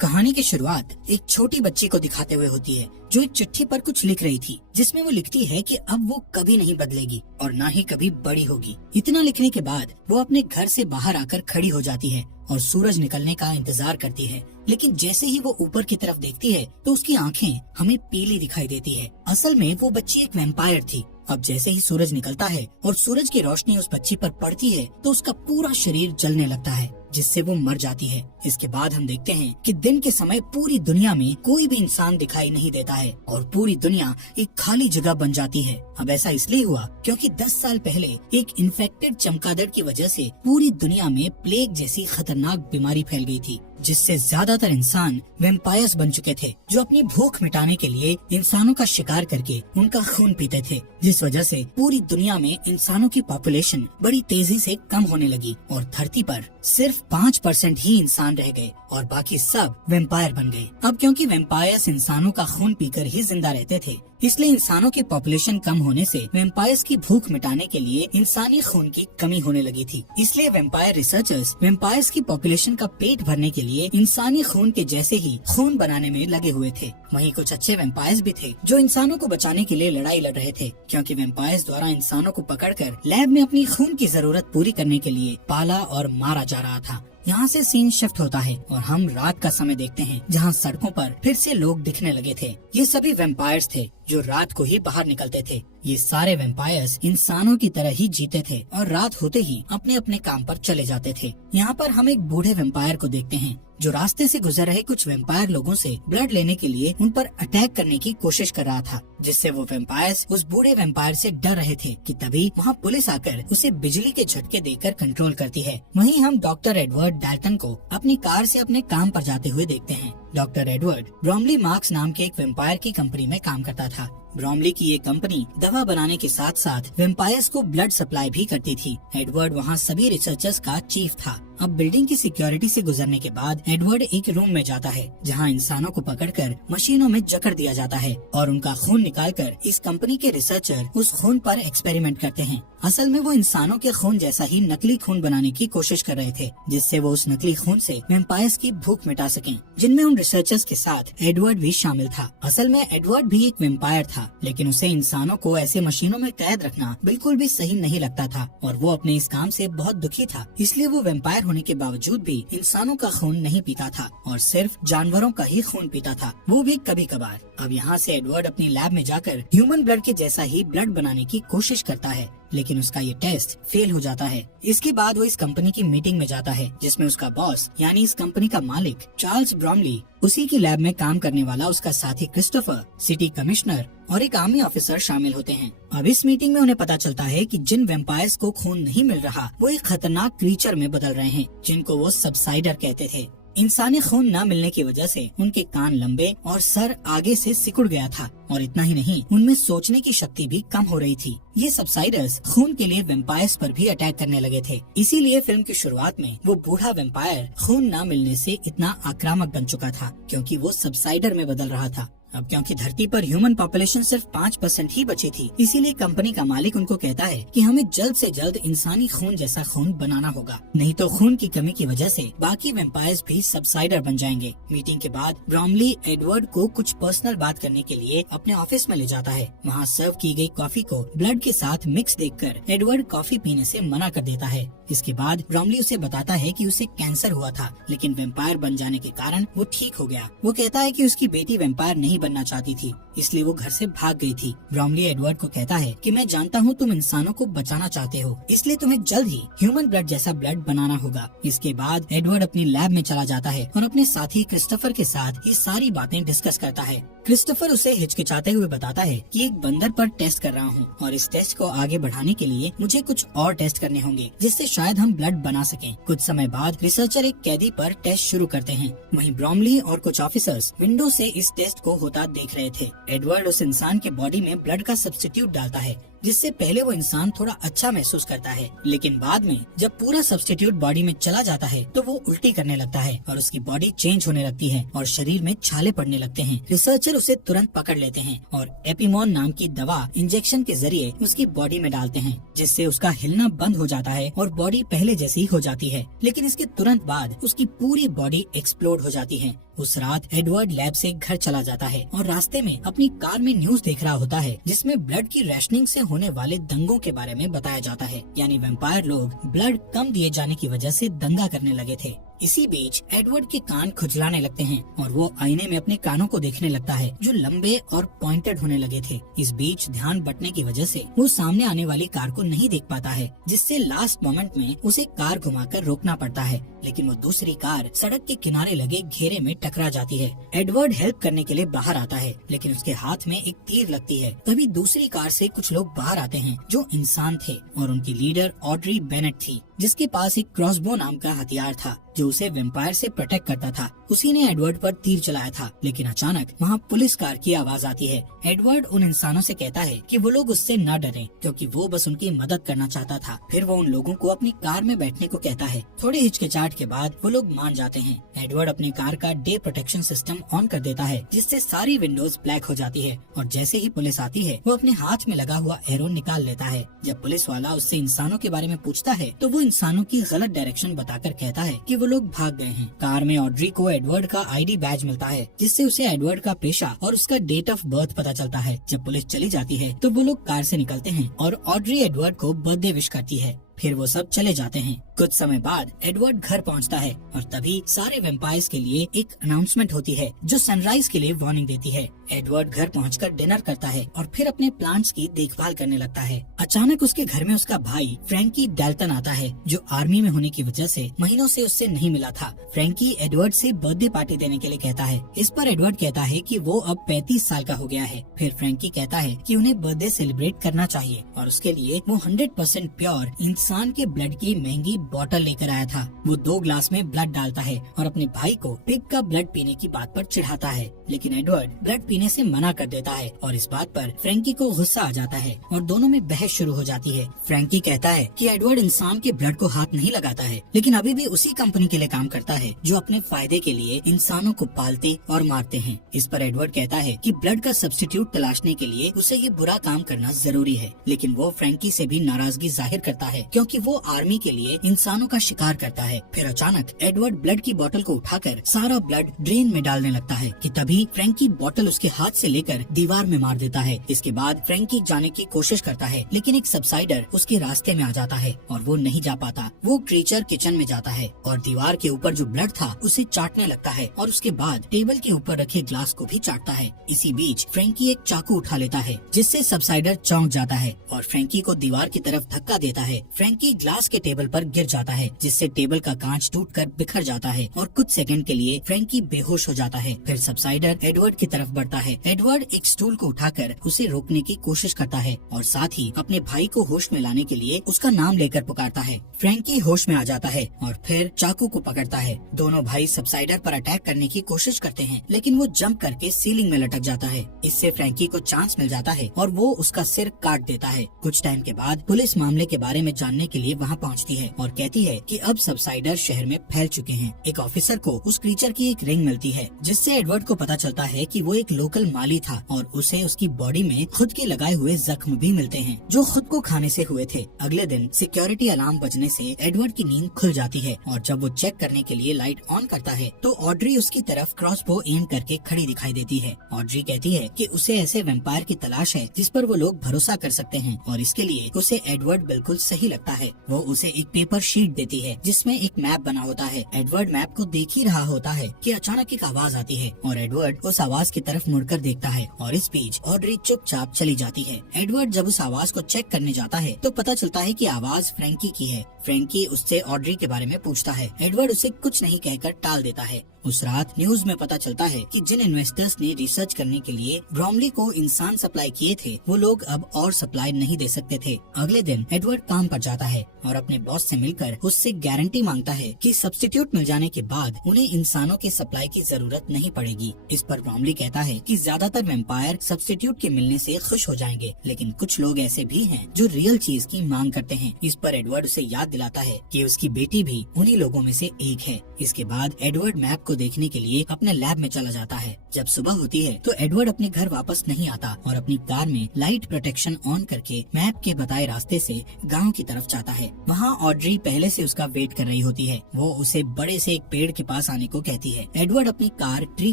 कहानी की शुरुआत एक छोटी बच्ची को दिखाते हुए होती है जो एक चिट्ठी पर कुछ लिख रही थी, जिसमें वो लिखती है कि अब वो कभी नहीं बदलेगी और ना ही कभी बड़ी होगी। इतना लिखने के बाद वो अपने घर से बाहर आकर खड़ी हो जाती है और सूरज निकलने का इंतजार करती है। लेकिन जैसे ही वो ऊपर की तरफ देखती है तो उसकी आंखें हमें पीली दिखाई देती है। असल में वो बच्ची एक वैम्पायर थी। अब जैसे ही सूरज निकलता है और सूरज की रोशनी उस बच्ची पर पड़ती है तो उसका पूरा शरीर जलने लगता है, जिससे वो मर जाती है। इसके बाद हम देखते हैं कि दिन के समय पूरी दुनिया में कोई भी इंसान दिखाई नहीं देता है और पूरी दुनिया एक खाली जगह बन जाती है। अब ऐसा इसलिए हुआ क्योंकि 10 साल पहले एक इन्फेक्टेड चमगादड़ की वजह से पूरी दुनिया में प्लेग जैसी खतरनाक बीमारी फैल गई थी, जिससे ज्यादातर इंसान वैम्पायर्स बन चुके थे, जो अपनी भूख मिटाने के लिए इंसानों का शिकार करके उनका खून पीते थे। जिस वजह से पूरी दुनिया में इंसानों की पॉपुलेशन बड़ी तेजी से कम होने लगी और धरती पर सिर्फ 5% ही इंसान रह गए और बाकी सब वैम्पायर बन गए। अब क्योंकि वैम्पायर्स इंसानों का खून पीकर ही जिंदा रहते थे, इसलिए इंसानों की पॉपुलेशन कम होने से वैम्पायर्स की भूख मिटाने के लिए इंसानी खून की कमी होने लगी थी। इसलिए वैम्पायर रिसर्चर्स वैम्पायर्स की पॉपुलेशन का पेट भरने के लिए इंसानी खून के जैसे ही खून बनाने में लगे हुए थे। वहीं कुछ अच्छे वैम्पायर्स भी थे जो इंसानों को बचाने के लिए लड़ाई लड़ रहे थे, क्योंकि वैम्पायर्स द्वारा इंसानों को पकड़कर लैब में अपनी खून की जरूरत पूरी करने के लिए पाला और मारा जा रहा था। यहाँ से सीन शिफ्ट होता है और हम रात का समय देखते हैं, जहाँ सड़कों पर फिर से लोग दिखने लगे थे। ये सभी वैम्पायर्स थे जो रात को ही बाहर निकलते थे। ये सारे वैम्पायर्स इंसानों की तरह ही जीते थे और रात होते ही अपने अपने काम पर चले जाते थे। यहाँ पर हम एक बूढ़े वैम्पायर को देखते हैं जो रास्ते से गुजर रहे कुछ वैम्पायर लोगों से ब्लड लेने के लिए उन पर अटैक करने की कोशिश कर रहा था, जिससे वो वैम्पायर्स उस बूढ़े वैम्पायर से डर रहे थे कि तभी वहाँ पुलिस आकर उसे बिजली के झटके देकर कंट्रोल करती है। वहीं हम डॉक्टर एडवर्ड डाल्टन को अपनी कार से अपने काम पर जाते हुए देखते हैं। डॉक्टर एडवर्ड ब्रॉमली मार्क्स नाम के एक वैम्पायर की कंपनी में काम करता था। ब्रॉमली की ये कंपनी दवा बनाने के साथ साथ वैम्पायर्स को ब्लड सप्लाई भी करती थी। एडवर्ड वहाँ सभी रिसर्चर्स का चीफ था। अब बिल्डिंग की सिक्योरिटी से गुजरने के बाद एडवर्ड एक रूम में जाता है, जहाँ इंसानों को पकड़कर मशीनों में जकड़ दिया जाता है और उनका खून निकालकर इस कंपनी के रिसर्चर उस खून पर एक्सपेरिमेंट करते हैं। असल में वो इंसानों के खून जैसा ही नकली खून बनाने की कोशिश कर रहे थे, जिससे वो उस नकली खून से वैम्पायर्स की भूख मिटा सकें, जिनमें उन रिसर्चर्स के साथ एडवर्ड भी शामिल था। असल में एडवर्ड भी एक वैम्पायर था, लेकिन उसे इंसानों को ऐसे मशीनों में कैद रखना बिल्कुल भी सही नहीं लगता था और वो अपने इस काम से बहुत दुखी था। इसलिए वो वैम्पायर होने के बावजूद भी इंसानों का खून नहीं पीता था और सिर्फ जानवरों का ही खून पीता था, वो भी कभी कभार। अब यहाँ से एडवर्ड अपनी लैब में जाकर ह्यूमन ब्लड के जैसा ही ब्लड बनाने की कोशिश करता है, लेकिन उसका ये टेस्ट फेल हो जाता है। इसके बाद वो इस कंपनी की मीटिंग में जाता है, जिसमें उसका बॉस यानी इस कंपनी का मालिक चार्ल्स ब्रॉमली, उसी की लैब में काम करने वाला उसका साथी क्रिस्टोफर, सिटी कमिश्नर और एक आर्मी ऑफिसर शामिल होते हैं। अब इस मीटिंग में उन्हें पता चलता है कि जिन वैम्पायर्स को खून नहीं मिल रहा वो एक खतरनाक क्रीचर में बदल रहे हैं, जिनको वो सबसाइडर कहते थे। इंसानी खून न मिलने की वजह से उनके कान लंबे और सर आगे से सिकुड़ गया था और इतना ही नहीं, उनमें सोचने की शक्ति भी कम हो रही थी। ये सबसाइडर्स खून के लिए वैम्पायर्स पर भी अटैक करने लगे थे। इसीलिए फिल्म की शुरुआत में वो बूढ़ा वैम्पायर खून न मिलने से इतना आक्रामक बन चुका था, क्योंकि वो सबसाइडर में बदल रहा था। अब क्योंकि धरती पर ह्यूमन पॉपुलेशन सिर्फ 5% ही बची थी, इसीलिए कंपनी का मालिक उनको कहता है कि हमें जल्द से जल्द इंसानी खून जैसा खून बनाना होगा, नहीं तो खून की कमी की वजह से बाकी वैम्पायर्स भी सबसाइडर बन जाएंगे। मीटिंग के बाद ब्रॉमली एडवर्ड को कुछ पर्सनल बात करने के लिए अपने ऑफिस में ले जाता है। वहाँ सर्व की गई कॉफी को ब्लड के साथ मिक्स देखकर एडवर्ड कॉफी पीने से मना कर देता है। इसके बाद ब्रॉमली उसे बताता है कि उसे कैंसर हुआ था, लेकिन वैम्पायर बन जाने के कारण वो ठीक हो गया। वो कहता है कि उसकी बेटी वैम्पायर नहीं बनना चाहती थी, इसलिए वो घर से भाग गई थी। ब्रॉमली एडवर्ड को कहता है कि मैं जानता हूँ तुम इंसानों को बचाना चाहते हो, इसलिए तुम्हें जल्द ही ह्यूमन ब्लड जैसा ब्लड बनाना होगा। इसके बाद एडवर्ड अपनी लैब में चला जाता है और अपने साथी क्रिस्टोफर के साथ ये सारी बातें डिस्कस करता है। क्रिस्टोफर उसे हिचकिचाते हुए बताता है कि एक बंदर पर टेस्ट कर रहा हूँ और इस टेस्ट को आगे बढ़ाने के लिए मुझे कुछ और टेस्ट करने होंगे, जिससे शायद हम ब्लड बना सकें। कुछ समय बाद रिसर्चर एक कैदी पर टेस्ट शुरू करते हैं। वहीं ब्रॉमली और कुछ ऑफिसर्स विंडो से इस टेस्ट को होता देख रहे थे। एडवर्ड उस इंसान के बॉडी में ब्लड का सब्स्टिट्यूट डालता है, जिससे पहले वो इंसान थोड़ा अच्छा महसूस करता है, लेकिन बाद में जब पूरा सब्स्टिट्यूट बॉडी में चला जाता है तो वो उल्टी करने लगता है और उसकी बॉडी चेंज होने लगती है और शरीर में छाले पड़ने लगते हैं। रिसर्चर उसे तुरंत पकड़ लेते हैं और एपिमोन नाम की दवा इंजेक्शन के जरिए उसकी बॉडी में डालते हैं, जिससे उसका हिलना बंद हो जाता है और बॉडी पहले जैसी हो जाती है। लेकिन इसके तुरंत बाद उसकी पूरी बॉडी एक्सप्लोड हो जाती है। उस रात एडवर्ड लैब से घर चला जाता है और रास्ते में अपनी कार में न्यूज देख रहा होता है, जिसमें ब्लड की रैशनिंग से होने वाले दंगों के बारे में बताया जाता है। यानी वैम्पायर लोग ब्लड कम दिए जाने की वजह से दंगा करने लगे थे। इसी बीच एडवर्ड के कान खुजलाने लगते हैं और वो आईने में अपने कानों को देखने लगता है जो लंबे और पॉइंटेड होने लगे थे। इस बीच ध्यान बटने की वजह से वो सामने आने वाली कार को नहीं देख पाता है, जिससे लास्ट मोमेंट में उसे कार घुमाकर रोकना पड़ता है। लेकिन वो दूसरी कार सड़क के किनारे लगे घेरे में टकरा जाती है। एडवर्ड हेल्प करने के लिए बाहर आता है, लेकिन उसके हाथ में एक तीर लगती है। तभी दूसरी कार से कुछ लोग बाहर आते हैं जो इंसान थे और उनकी लीडर ऑड्री बेनेट थी, जिसके पास एक क्रॉसबो नाम का हथियार था जो उसे वैम्पायर से प्रोटेक्ट करता था। उसी ने एडवर्ड पर तीर चलाया था। लेकिन अचानक वहाँ पुलिस कार की आवाज आती है। एडवर्ड उन इंसानों से कहता है कि वो लोग उससे न डरें, क्योंकि वो बस उनकी मदद करना चाहता था। फिर वो उन लोगों को अपनी कार में बैठने को कहता है। थोड़े हिचकिचाहट के बाद वो लोग मान जाते हैं। एडवर्ड अपनी कार का डे प्रोटेक्शन सिस्टम ऑन कर देता है, जिससे सारी विंडोज ब्लैक हो जाती है और जैसे ही पुलिस आती है वो अपने हाथ में लगा हुआ एरो निकाल लेता है। जब पुलिस वाला उससे इंसानों के बारे में पूछता है तो वो इंसानों की गलत डायरेक्शन बताकर कहता है कि वो लोग भाग गए हैं। कार में ऑड्री को एडवर्ड का आईडी बैज मिलता है, जिससे उसे एडवर्ड का पेशा और उसका डेट ऑफ बर्थ पता चलता है। जब पुलिस चली जाती है तो वो लोग कार से निकलते हैं और ऑड्री एडवर्ड को बर्थडे विश करती है। फिर वो सब चले जाते हैं। कुछ समय बाद एडवर्ड घर पहुंचता है और तभी सारे वैम्पायर्स के लिए एक अनाउंसमेंट होती है जो सनराइज के लिए वार्निंग देती है। एडवर्ड घर पहुंचकर डिनर करता है और फिर अपने प्लांट्स की देखभाल करने लगता है। अचानक उसके घर में उसका भाई फ्रैंकी डेल्टन आता है, जो आर्मी में होने की वजह से महीनों से उससे नहीं मिला था। फ्रैंकी एडवर्ड से बर्थडे पार्टी देने के लिए कहता है। इस पर एडवर्ड कहता है कि वो अब 35 साल का हो गया है। फिर फ्रैंकी कहता है कि उन्हें बर्थडे सेलिब्रेट करना चाहिए और उसके लिए वो 100% प्योर इंसान के ब्लड की महंगी बोतल लेकर आया था। वो 2 ग्लास में ब्लड डालता है और अपने भाई को पिग का ब्लड पीने की बात पर चिढ़ाता है, लेकिन एडवर्ड ब्लड पीने से मना कर देता है और इस बात पर फ्रैंकी को गुस्सा आ जाता है और दोनों में बहस शुरू हो जाती है। फ्रैंकी कहता है कि एडवर्ड इंसान के ब्लड को हाथ नहीं लगाता है, लेकिन अभी भी उसी कंपनी के लिए काम करता है जो अपने फायदे के लिए इंसानों को पालते और मारते हैं। इस पर एडवर्ड कहता है कि ब्लड का सब्स्टिट्यूट तलाशने के लिए उसे ये बुरा काम करना जरूरी है, लेकिन वो फ्रैंकी से भी नाराजगी जाहिर करता है क्योंकि वो आर्मी के लिए इंसानों का शिकार करता है। फिर अचानक एडवर्ड ब्लड की बोतल को उठाकर सारा ब्लड ड्रेन में डालने लगता है कि तभी फ्रैंकी बोतल उसके हाथ से लेकर दीवार में मार देता है। इसके बाद फ्रैंकी जाने की कोशिश करता है, लेकिन एक सबसाइडर उसके रास्ते में आ जाता है और वो नहीं जा पाता। वो क्रीचर किचन में जाता है और दीवार के ऊपर जो ब्लड था उसे चाटने लगता है और उसके बाद टेबल के ऊपर रखे ग्लास को भी चाटता है। इसी बीच फ्रैंकी एक चाकू उठा लेता है, जिससे सबसाइडर चौंक जाता है और फ्रैंकी को दीवार की तरफ धक्का देता है। फ्रैंकी ग्लास के टेबल पर गिर जाता है, जिससे टेबल का कांच टूटकर बिखर जाता है और कुछ सेकंड के लिए फ्रैंकी बेहोश हो जाता है। फिर सबसाइडर एडवर्ड की तरफ बढ़ता है। एडवर्ड एक स्टूल को उठाकर उसे रोकने की कोशिश करता है और साथ ही अपने भाई को होश में लाने के लिए उसका नाम लेकर पुकारता है। फ्रैंकी होश में आ जाता है और फिर चाकू को पकड़ता है। दोनों भाई सबसाइडर पर अटैक करने की कोशिश करते हैं, लेकिन वो जंप करके सीलिंग में लटक जाता है। इससे फ्रैंकी को चांस मिल जाता है और वो उसका सिर काट देता है। कुछ टाइम के बाद पुलिस मामले के बारे में जानने के लिए वहाँ पहुँचती है और कहती है कि अब सबसाइडर शहर में फैल चुके हैं। एक ऑफिसर को उस क्रीचर की एक रिंग मिलती है, जिससे एडवर्ड को पता चलता है कि वो एक लोकल माली था और उसे उसकी बॉडी में खुद के लगाए हुए जख्म भी मिलते हैं, जो खुद को खाने से हुए थे। अगले दिन सिक्योरिटी अलार्म बजने से एडवर्ड की नींद खुल जाती है और जब वो चेक करने के लिए लाइट ऑन करता है तो ऑड्री उसकी तरफ क्रॉसबो एम करके खड़ी दिखाई देती है। ऑड्री कहती है कि उसे ऐसे वैम्पायर की तलाश है जिस पर वो लोग भरोसा कर सकते हैं और इसके लिए उसे एडवर्ड बिल्कुल सही लगता है। वो उसे एक पेपर शीट देती है जिसमें एक मैप बना होता है। एडवर्ड मैप को देख ही रहा होता है कि अचानक एक आवाज आती है और एडवर्ड उस आवाज की तरफ मुड़कर देखता है और इस बीच ऑड्री चुपचाप चली जाती है। एडवर्ड जब उस आवाज को चेक करने जाता है तो पता चलता है कि आवाज फ्रैंकी की है। फ्रैंकी उससे ऑड्री के बारे में पूछता है। एडवर्ड उसे कुछ नहीं कहकर टाल देता है। उस रात न्यूज में पता चलता है कि जिन इन्वेस्टर्स ने रिसर्च करने के लिए ब्रोमली को इंसान सप्लाई किए थे, वो लोग अब और सप्लाई नहीं दे सकते थे। अगले दिन एडवर्ड काम पर जाता है और अपने बॉस से मिलकर उससे गारंटी मांगता है कि सब्स्टिट्यूट मिल जाने के बाद उन्हें इंसानों के सप्लाई की जरूरत नहीं पड़ेगी। इस पर ब्रोमली कहता है कि ज्यादातर वेम्पायर सब्स्टिट्यूट के मिलने से खुश हो जाएंगे, लेकिन कुछ लोग ऐसे भी हैं जो रियल चीज की मांग करते हैं। इस पर एडवर्ड उसे याद दिलाता है कि उसकी बेटी भी उन्हीं लोगों में से एक है। इसके बाद एडवर्ड मैप को देखने के लिए अपने लैब में चला जाता है। जब सुबह होती है तो एडवर्ड अपने घर वापस नहीं आता और अपनी कार में लाइट प्रोटेक्शन ऑन करके मैप के बताए रास्ते से गांव की तरफ जाता है। वहाँ ऑड्री पहले से उसका वेट कर रही होती है। वो उसे बड़े से एक पेड़ के पास आने को कहती है। एडवर्ड अपनी कार ट्री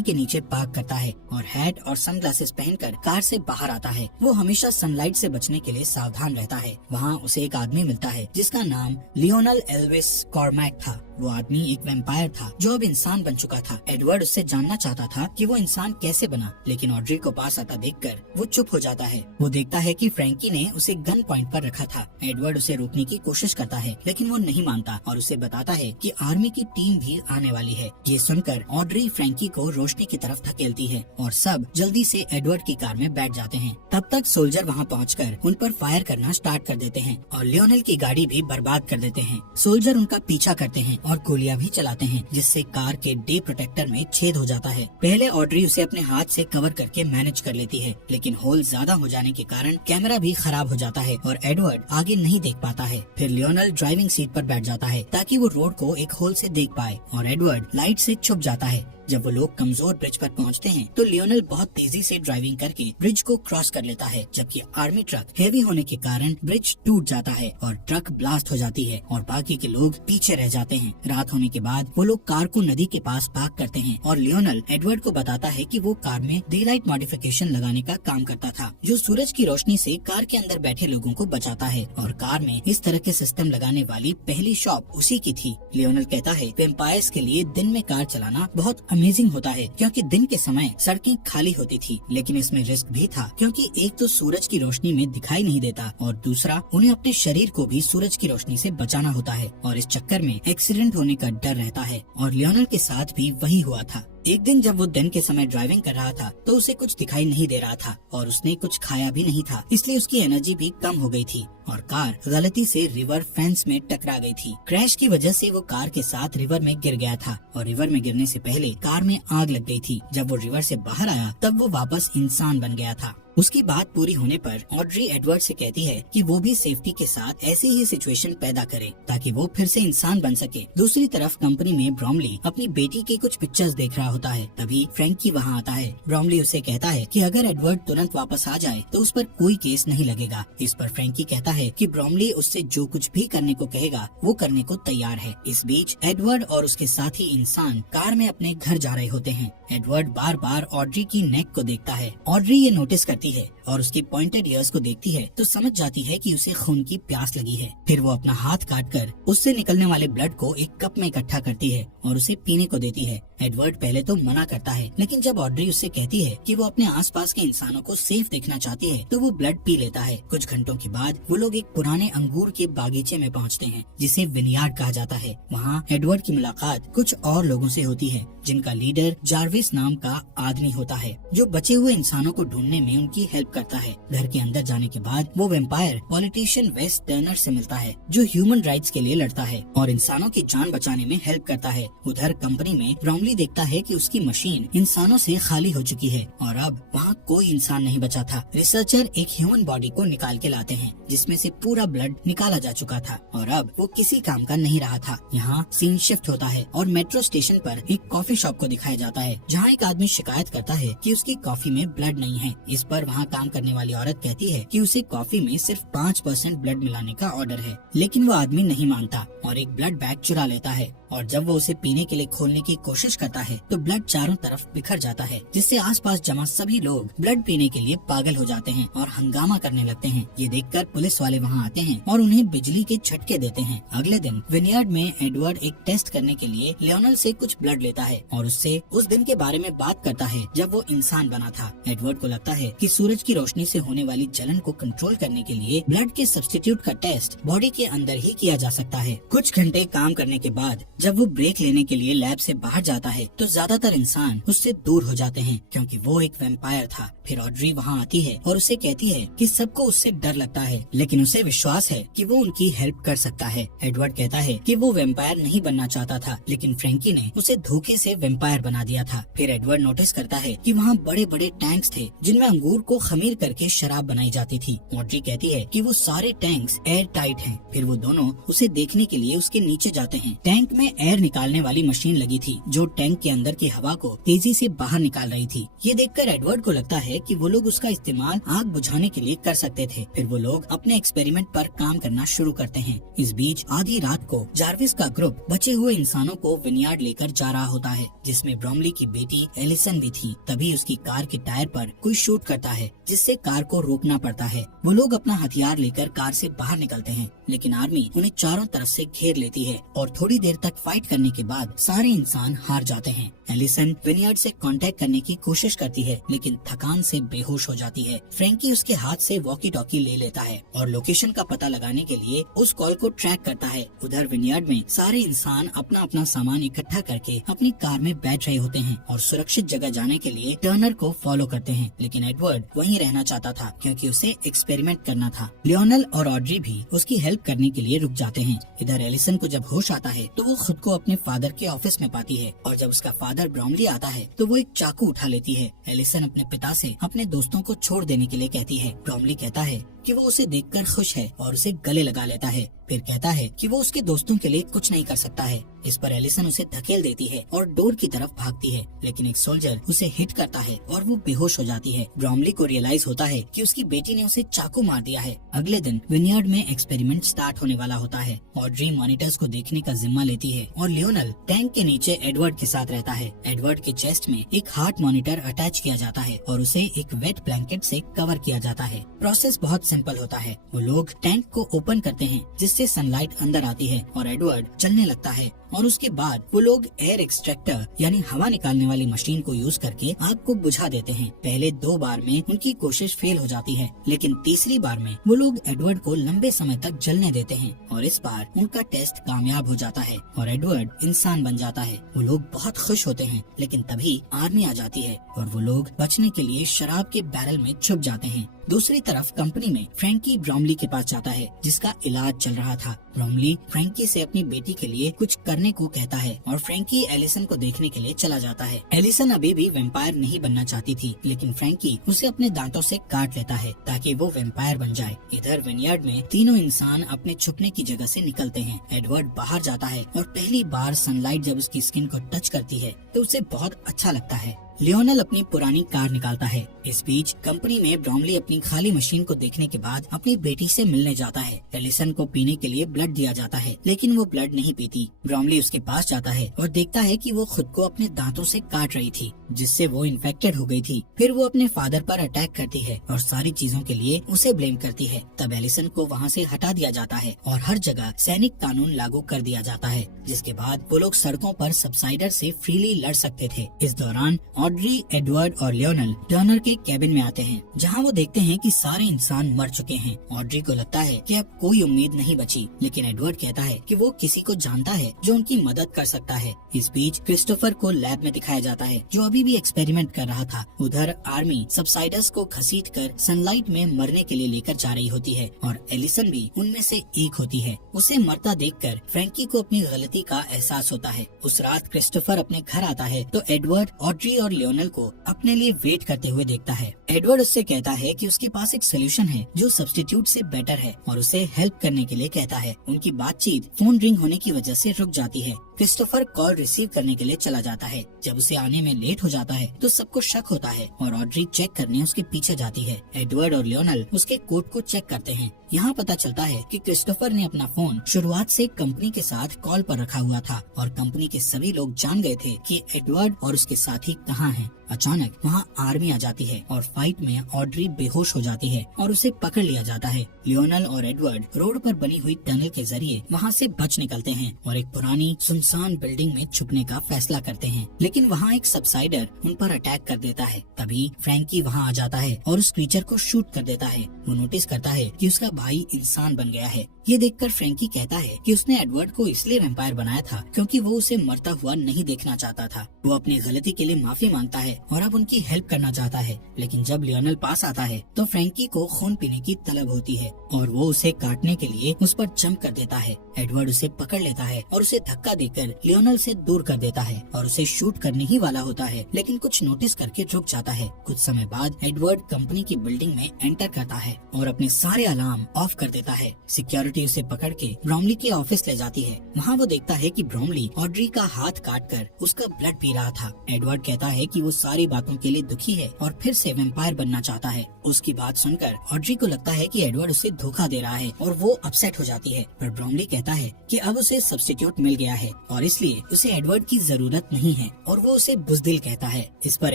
के नीचे पार्क करता है और हैट और सनग्लासेस पहनकर कार से बाहर आता है। वो हमेशा सनलाइट से बचने के लिए सावधान रहता है। वहाँ उसे एक आदमी मिलता है जिसका नाम लियोनल एल्विस कॉर्मैक था। वो आदमी एक वैम्पायर था जो अब इंसान बन चुका था। एडवर्ड उससे जानना चाहता था कि वो इंसान कैसे बना, लेकिन ऑड्री को पास आता देखकर वो चुप हो जाता है। वो देखता है कि फ्रैंकी ने उसे गन पॉइंट पर रखा था। एडवर्ड उसे रोकने की कोशिश करता है, लेकिन वो नहीं मानता और उसे बताता है कि आर्मी की टीम भी आने वाली है। ये सुनकर ऑड्री फ्रैंकी को रोशनी की तरफ धकेलती है और सब जल्दी से एडवर्ड की कार में बैठ जाते हैं। तब तक सोल्जर वहाँ पहुँचकर उन पर फायर करना स्टार्ट कर देते हैं और लियोनल की गाड़ी भी बर्बाद कर देते हैं। सोल्जर उनका पीछा करते हैं और गोलियां भी चलाते हैं, जिससे कार के डे प्रोटेक्टर में छेद हो जाता है। पहले ऑड्री उसे अपने हाथ से कवर करके मैनेज कर लेती है, लेकिन होल ज्यादा हो जाने के कारण कैमरा भी खराब हो जाता है और एडवर्ड आगे नहीं देख पाता है। फिर लियोनल ड्राइविंग सीट पर बैठ जाता है ताकि वो रोड को एक होल से देख पाए और एडवर्ड लाइट से छुप जाता है। जब वो लोग कमजोर ब्रिज पर पहुंचते हैं तो लियोनल बहुत तेजी से ड्राइविंग करके ब्रिज को क्रॉस कर लेता है, जबकि आर्मी ट्रक हेवी होने के कारण ब्रिज टूट जाता है और ट्रक ब्लास्ट हो जाती है और बाकी के लोग पीछे रह जाते हैं। रात होने के बाद वो लोग कार को नदी के पास पार्क करते हैं और लियोनल एडवर्ड को बताता है कि वो कार में डे लाइट मॉडिफिकेशन लगाने का काम करता था, जो सूरज की रोशनी से कार के अंदर बैठे लोगों को बचाता है और कार में इस तरह के सिस्टम लगाने वाली पहली शॉप उसी की थी। लियोनल कहता है वेम्पायर्स के लिए दिन में कार चलाना बहुत अमेजिंग होता है, क्योंकि दिन के समय सड़कें खाली होती थी, लेकिन इसमें रिस्क भी था, क्योंकि एक तो सूरज की रोशनी में दिखाई नहीं देता और दूसरा उन्हें अपने शरीर को भी सूरज की रोशनी से बचाना होता है और इस चक्कर में एक्सीडेंट होने का डर रहता है। और लियोनल के साथ भी वही हुआ था। एक दिन जब वो दिन के समय ड्राइविंग कर रहा था तो उसे कुछ दिखाई नहीं दे रहा था और उसने कुछ खाया भी नहीं था, इसलिए उसकी एनर्जी भी कम हो गई थी और कार गलती से रिवर फेंस में टकरा गई थी। क्रैश की वजह से वो कार के साथ रिवर में गिर गया था और रिवर में गिरने से पहले कार में आग लग गई थी। जब वो रिवर से बाहर आया तब वो वापस इंसान बन गया था। उसकी बात पूरी होने पर ऑड्री एडवर्ड से कहती है कि वो भी सेफ्टी के साथ ऐसी ही सिचुएशन पैदा करे ताकि वो फिर से इंसान बन सके। दूसरी तरफ कंपनी में ब्रोमली अपनी बेटी की कुछ पिक्चर्स देख रहा होता है। तभी फ्रैंकी वहाँ आता है। ब्रोमली उसे कहता है कि अगर एडवर्ड तुरंत वापस आ जाए तो उस पर कोई केस नहीं लगेगा। इस पर फ्रैंकी कहता है कि ब्रोमली उससे जो कुछ भी करने को कहेगा वो करने को तैयार है। इस बीच एडवर्ड और उसके साथी इंसान कार में अपने घर जा रहे होते हैं। एडवर्ड बार बार ऑड्री की नेक को देखता है। ऑड्री ये नोटिस करती है और उसकी पॉइंटेड ईयर्स को देखती है तो समझ जाती है कि उसे खून की प्यास लगी है। फिर वो अपना हाथ काटकर उससे निकलने वाले ब्लड को एक कप में इकट्ठा करती है और उसे पीने को देती है। एडवर्ड पहले तो मना करता है, लेकिन जब ऑड्री उससे कहती है कि वो अपने आसपास के इंसानों को सेफ देखना चाहती है तो वो ब्लड पी लेता है। कुछ घंटों के बाद वो लोग एक पुराने अंगूर के बागीचे में पहुंचते हैं जिसे विनयार्ड कहा जाता है। वहाँ एडवर्ड की मुलाकात कुछ और लोगों से होती है, जिनका लीडर जार्विस नाम का आदमी होता है जो बचे हुए इंसानों को ढूंढने में उनकी हेल्प करता है। घर के अंदर जाने के बाद वो वेम्पायर पॉलिटिशियन वेस टर्नर से मिलता है जो ह्यूमन राइट्स के लिए लड़ता है और इंसानों की जान बचाने में हेल्प करता है। उधर कंपनी में ब्रोमली देखता है कि उसकी मशीन इंसानों से खाली हो चुकी है और अब वहाँ कोई इंसान नहीं बचा था। रिसर्चर एक ह्यूमन बॉडी को निकाल के लाते हैं जिसमें से पूरा ब्लड निकाला जा चुका था और अब वो किसी काम का नहीं रहा था। यहाँ सीन शिफ्ट होता है और मेट्रो स्टेशन पर एक कॉफी शॉप को दिखाया जाता है जहाँ एक आदमी शिकायत करता है कि उसकी कॉफी में ब्लड नहीं है। इस पर वहाँ काम करने वाली औरत कहती है कि उसे कॉफी में सिर्फ 5% ब्लड मिलाने का ऑर्डर है, लेकिन वो आदमी नहीं मानता और एक ब्लड बैग चुरा लेता है और जब वो उसे पीने के लिए खोलने की कोशिश करता है तो ब्लड चारों तरफ बिखर जाता है, जिससे आसपास जमा सभी लोग ब्लड पीने के लिए पागल हो जाते हैं और हंगामा करने लगते हैं। ये देखकर पुलिस वाले वहाँ आते हैं और उन्हें बिजली के झटके देते हैं। अगले दिन विनयार्ड में एडवर्ड एक टेस्ट करने के लिए लियोनल से कुछ ब्लड लेता है और उससे उस दिन के बारे में बात करता है जब वो इंसान बना था। एडवर्ड को लगता है कि सूरज की रोशनी से होने वाली जलन को कंट्रोल करने के लिए ब्लड के सब्स्टिट्यूट का टेस्ट बॉडी के अंदर ही किया जा सकता है। कुछ घंटे काम करने के बाद जब वो ब्रेक लेने के लिए लैब से बाहर जाता है तो ज्यादातर इंसान उससे दूर हो जाते हैं क्योंकि वो एक वैम्पायर था। फिर ऑड्री वहाँ आती है और उसे कहती है कि सबको उससे डर लगता है, लेकिन उसे विश्वास है कि वो उनकी हेल्प कर सकता है। एडवर्ड कहता है कि वो वैम्पायर नहीं बनना चाहता था, लेकिन फ्रैंकी ने उसे धोखे से वैम्पायर बना दिया था। फिर एडवर्ड नोटिस करता है कि वहाँ बड़े बड़े टैंक्स थे जिनमें अंगूर को खमीर करके शराब बनाई जाती थी। ऑड्री कहती है कि वो सारे टैंक्स एयर टाइट हैं। फिर वो दोनों उसे देखने के लिए उसके नीचे जाते हैं। टैंक में एयर निकालने वाली मशीन लगी थी जो टैंक के अंदर की हवा को तेजी से बाहर निकाल रही थी। ये देखकर एडवर्ड को लगता है कि वो लोग उसका इस्तेमाल आग बुझाने के लिए कर सकते थे। फिर वो लोग अपने एक्सपेरिमेंट पर काम करना शुरू करते हैं। इस बीच आधी रात को जार्विस का ग्रुप बचे हुए इंसानों को विनयार्ड लेकर जा रहा होता है, जिसमें ब्रोमली की बेटी एलिसन भी थी। तभी उसकी कार के टायर पर कोई शूट करता है, जिससे कार को रोकना पड़ता है। वो लोग अपना हथियार लेकर कार से बाहर निकलते हैं, लेकिन आर्मी उन्हें चारों तरफ से घेर लेती है और थोड़ी देर तक फाइट करने के बाद सारे इंसान हार जाते हैं। एलिसन विनयार्ड से कांटेक्ट करने की कोशिश करती है, लेकिन थकान से बेहोश हो जाती है। फ्रैंकी उसके हाथ से वॉकी टॉकी ले लेता है और लोकेशन का पता लगाने के लिए उस कॉल को ट्रैक करता है। उधर विनयार्ड में सारे इंसान अपना अपना सामान इकट्ठा करके अपनी कार में बैठ रहे होते हैं और सुरक्षित जगह जाने के लिए टर्नर को फॉलो करते हैं, लेकिन एडवर्ड वहीं रहना चाहता था क्योंकि उसे एक्सपेरिमेंट करना था। लियोनल और ऑड्री भी उसकी हेल्प करने के लिए रुक जाते हैं। इधर एलिसन को जब होश आता है तो वो खुद को अपने फादर के ऑफिस में पाती है और जब उसका फादर ब्रोमली आता है तो वो एक चाकू उठा लेती है। एलिसन अपने पिता से अपने दोस्तों को छोड़ देने के लिए कहती है। ब्रोमली कहता है कि वो उसे देखकर खुश है और उसे गले लगा लेता है। फिर कहता है कि वो उसके दोस्तों के लिए कुछ नहीं कर सकता है। इस पर एलिसन उसे धकेल देती है और डोर की तरफ भागती है, लेकिन एक सोल्जर उसे हिट करता है और वो बेहोश हो जाती है। ब्रोमली को रियलाइज होता है कि उसकी बेटी ने उसे चाकू मार दिया है। अगले दिन विनयार्ड में एक्सपेरिमेंट स्टार्ट होने वाला होता है। ऑड्री मॉनिटर्स को देखने का जिम्मा लेती है और लियोनल टैंक के नीचे एडवर्ड के साथ रहता है। एडवर्ड के चेस्ट में एक हार्ट मॉनिटर अटैच किया जाता है और उसे एक वेट ब्लैंकेट से कवर किया जाता है। प्रोसेस बहुत सिंपल होता है। वो लोग टैंक को ओपन करते हैं जिससे सनलाइट अंदर आती है और एडवर्ड चलने लगता है और उसके बाद वो लोग एयर एक्सट्रैक्टर यानी हवा निकालने वाली मशीन को यूज करके आग को बुझा देते हैं। पहले 2 बार में उनकी कोशिश फेल हो जाती है, लेकिन तीसरी बार में वो लोग एडवर्ड को लंबे समय तक जलने देते हैं और इस बार उनका टेस्ट कामयाब हो जाता है और एडवर्ड इंसान बन जाता है। वो लोग बहुत खुश होते हैं, लेकिन तभी आर्मी आ जाती है और वो लोग बचने के लिए शराब के बैरल में छुप जाते हैं। दूसरी तरफ कंपनी में फ्रैंकी ब्रोमली के पास जाता है जिसका इलाज चल रहा था। ब्रोमली फ्रैंकी से अपनी बेटी के लिए कुछ करने को कहता है और फ्रैंकी एलिसन को देखने के लिए चला जाता है। एलिसन अभी भी वैम्पायर नहीं बनना चाहती थी, लेकिन फ्रैंकी उसे अपने दांतों से काट लेता है ताकि वो वैम्पायर बन जाए। इधर विनयार्ड में तीनों इंसान अपने छुपने की जगह से निकलते हैं। एडवर्ड बाहर जाता है और पहली बार सनलाइट जब उसकी स्किन को टच करती है तो उसे बहुत अच्छा लगता है। लियोनल अपनी पुरानी कार निकालता है। इस बीच कंपनी में ब्रोमली अपनी खाली मशीन को देखने के बाद अपनी बेटी से मिलने जाता है। एलिसन को पीने के लिए ब्लड दिया जाता है, लेकिन वो ब्लड नहीं पीती। ब्रोमली उसके पास जाता है और देखता है कि वो खुद को अपने दांतों से काट रही थी, जिससे वो इन्फेक्टेड हो गई थी। फिर वो अपने फादर पर अटैक करती है और सारी चीजों के लिए उसे ब्लेम करती है। तब एलिसन को वहाँ से हटा दिया जाता है और हर जगह सैनिक कानून लागू कर दिया जाता है, जिसके बाद वो लोग सड़कों पर सबसाइडर से फ्रीली लड़ सकते थे। इस दौरान ऑड्री, एडवर्ड और लियोनल टर्नर के कैबिन में आते हैं, जहां वो देखते हैं कि सारे इंसान मर चुके हैं। ऑड्री को लगता है कि अब कोई उम्मीद नहीं बची, लेकिन एडवर्ड कहता है कि वो किसी को जानता है जो उनकी मदद कर सकता है। इस बीच क्रिस्टोफर को लैब में दिखाया जाता है, जो अभी भी एक्सपेरिमेंट कर रहा था। उधर आर्मी सबसाइडर्स को घसीटकर सनलाइट में मरने के लिए लेकर जा रही होती है और एलिसन भी उनमें से एक होती है। उसे मरता देखकर फ्रैंकी को अपनी गलती का एहसास होता है। उस रात क्रिस्टोफर अपने घर आता है तो एडवर्ड, ऑड्री और लियोनल को अपने लिए वेट करते हुए देखता है। एडवर्ड उससे कहता है कि उसके पास एक सोल्यूशन है जो सब्स्टिट्यूट से बेटर है और उसे हेल्प करने के लिए कहता है। उनकी बातचीत फोन रिंग होने की वजह से रुक जाती है। क्रिस्टोफर कॉल रिसीव करने के लिए चला जाता है। जब उसे आने में लेट हो जाता है तो सबको शक होता है और ऑड्री चेक करने उसके पीछे जाती है। एडवर्ड और लियोनल उसके कोट को चेक करते हैं। यहाँ पता चलता है कि क्रिस्टोफर ने अपना फोन शुरुआत से कंपनी के साथ कॉल पर रखा हुआ था और कंपनी के सभी लोग जान गए थे कि एडवर्ड और उसके साथी कहाँ हैं। अचानक वहाँ आर्मी आ जाती है और फाइट में ऑड्री बेहोश हो जाती है और उसे पकड़ लिया जाता है। लियोनल और एडवर्ड रोड पर बनी हुई टनल के जरिए वहाँ से बच निकलते हैं और एक पुरानी सुनसान बिल्डिंग में छुपने का फैसला करते हैं, लेकिन वहाँ एक सबसाइडर उन पर अटैक कर देता है। तभी फ्रैंकी वहाँ आ जाता है और उस क्रीचर को शूट कर देता है। वो नोटिस करता है कि उसका भाई इंसान बन गया है। ये देखकर फ्रैंकी कहता है कि उसने एडवर्ड को इसलिए वैम्पायर बनाया था क्योंकि वो उसे मरता हुआ नहीं देखना चाहता था। वो अपनी गलती के लिए माफी मांगता है और अब उनकी हेल्प करना चाहता है, लेकिन जब लियोनल पास आता है तो फ्रैंकी को खून पीने की तलब होती है और वो उसे काटने के लिए उस पर जंप कर देता है। एडवर्ड उसे पकड़ लेता है और उसे धक्का देकर लियोनल से दूर कर देता है और उसे शूट करने ही वाला होता है, लेकिन कुछ नोटिस करके रुक जाता है। कुछ समय बाद एडवर्ड कंपनी की बिल्डिंग में एंटर करता है और अपने सारे अलार्म ऑफ कर देता है। सिक्योरिटी उसे पकड़ के ब्रोमली के ऑफिस ले जाती है। वहाँ वो देखता है कि ब्रोमली ऑड्री का हाथ काटकर उसका ब्लड पी रहा था। एडवर्ड कहता है कि वो सारी बातों के लिए दुखी है और फिर से वैम्पायर बनना चाहता है। उसकी बात सुनकर ऑड्री को लगता है कि एडवर्ड उसे धोखा दे रहा है और वो अपसेट हो जाती है, पर ब्रोमली कहता है कि अब उसे सब्स्टिट्यूट मिल गया है और इसलिए उसे एडवर्ड की जरूरत नहीं है और वो उसे बुज़दिल कहता है। इस पर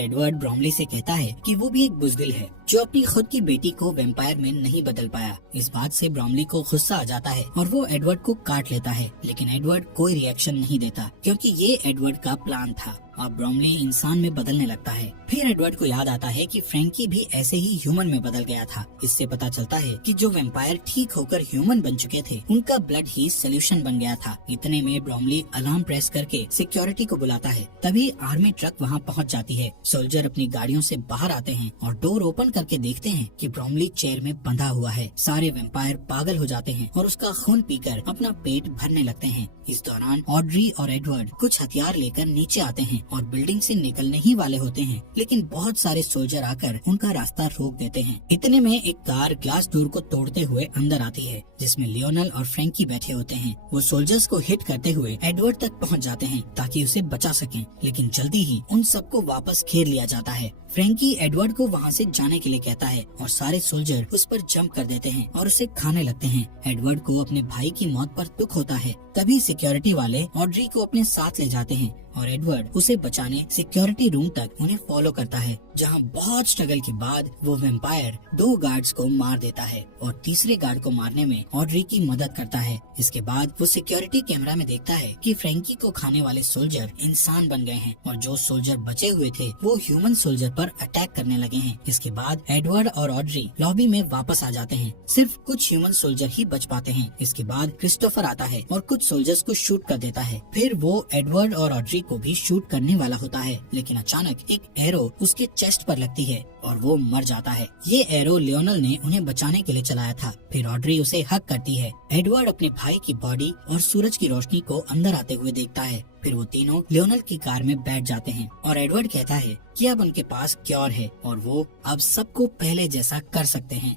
एडवर्ड ब्रोमली से कहता है कि वो भी एक बुज़दिल है जो अपनी खुद की बेटी को वैम्पायर में नहीं बदल पाया। इस बात से ब्रोमली को गुस्सा आ जाता है और वो एडवर्ड को काट लेता है, लेकिन एडवर्ड कोई रिएक्शन नहीं देता क्योंकि ये एडवर्ड का प्लान था। अब ब्रोमली इंसान में बदलने लगता है। फिर एडवर्ड को याद आता है कि फ्रैंकी भी ऐसे ही ह्यूमन में बदल गया था। इससे पता चलता है कि जो वैम्पायर ठीक होकर ह्यूमन बन चुके थे उनका ब्लड ही सोल्यूशन बन गया था। इतने में ब्रोमली अलार्म प्रेस करके सिक्योरिटी को बुलाता है। तभी आर्मी ट्रक वहाँ पहुँच जाती है। सोल्जर अपनी गाड़ियों से बाहर आते हैं और डोर ओपन करके देखते हैं कि ब्रोमली चेयर में बंधा हुआ है। सारे वैम्पायर पागल हो जाते हैं और उसका खून पीकर अपना पेट भरने लगते हैं। इस दौरान ऑड्री और एडवर्ड कुछ हथियार लेकर नीचे आते हैं और बिल्डिंग से निकलने ही वाले होते हैं, लेकिन बहुत सारे सोल्जर आकर उनका रास्ता रोक देते हैं। इतने में एक कार ग्लास डोर को तोड़ते हुए अंदर आती है, जिसमें लियोनल और फ्रैंकी बैठे होते हैं। वो सोल्जर्स को हिट करते हुए एडवर्ड तक पहुंच जाते हैं ताकि उसे बचा सकें, लेकिन जल्दी ही उन सबको वापस घेर लिया जाता है। फ्रैंकी एडवर्ड को वहाँ से जाने के लिए कहता है और सारे सोल्जर उस पर जंप कर देते हैं और उसे खाने लगते हैं। एडवर्ड को अपने भाई की मौत पर दुख होता है। तभी सिक्योरिटी वाले ऑड्री को अपने साथ ले जाते हैं और एडवर्ड उसे बचाने सिक्योरिटी रूम तक उन्हें फॉलो करता है, जहां बहुत स्ट्रगल के बाद वो वैम्पायर 2 गार्ड्स को मार देता है और तीसरे गार्ड को मारने में ऑड्री की मदद करता है। इसके बाद वो सिक्योरिटी कैमरा में देखता है कि फ्रैंकी को खाने वाले सोल्जर इंसान बन गए हैं और जो सोल्जर बचे हुए थे वो ह्यूमन सोल्जर पर अटैक करने लगे हैं। इसके बाद एडवर्ड और ऑड्री लॉबी में वापस आ जाते हैं। सिर्फ कुछ ह्यूमन सोल्जर ही बच पाते हैं। इसके बाद क्रिस्टोफर आता है और कुछ सोल्जर्स को शूट कर देता है। फिर वो एडवर्ड और ऑड्री को भी शूट करने वाला होता है, लेकिन अचानक एक एरो उसके चेस्ट पर लगती है और वो मर जाता है। ये एरो लियोनल ने उन्हें बचाने के लिए चलाया था। फिर ऑड्री उसे हक करती है। एडवर्ड अपने भाई की बॉडी और सूरज की रोशनी को अंदर आते हुए देखता है। फिर वो तीनों लियोनल की कार में बैठ जाते हैं और एडवर्ड कहता है कि अब उनके पास क्योर है और वो अब सबको पहले जैसा कर सकते हैं।